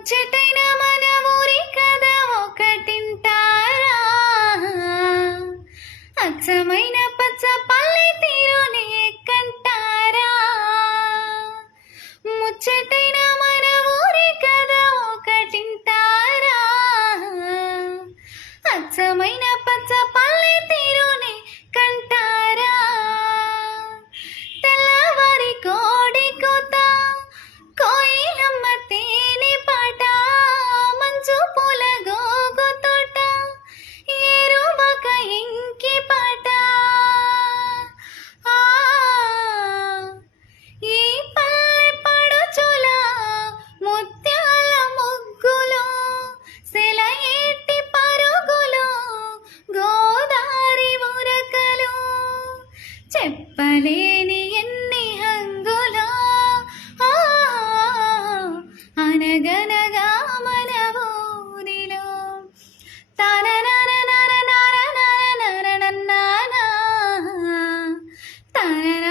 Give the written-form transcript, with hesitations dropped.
ముచ్చటైన మన ఊరి కథ ఒకటింటారా, అచ్చమైన పచ్చ పల్లె తీరుని కంటారా. ముచ్చటైన మన ఊరి కథ ఒకటింటారా, అచ్చమైన పచ్చ పల్లె తీరుని కంటారా. తెల్లవారి కోడి కూత, కోయిలమ్మ తేనె పాట, మంచు పూల గోగు తోట, ఏరువాక ఇంకి పాట. ఈ పల్లె పడుచుల ముత్యాల ముగ్గులో, సెలయేటి పరుగులో, గోదారి ఉరకలు, చెప్పలేని ఎన్ని హంగులో అనగనగా మన ఊరిలో. తానననననననననననననన, తానన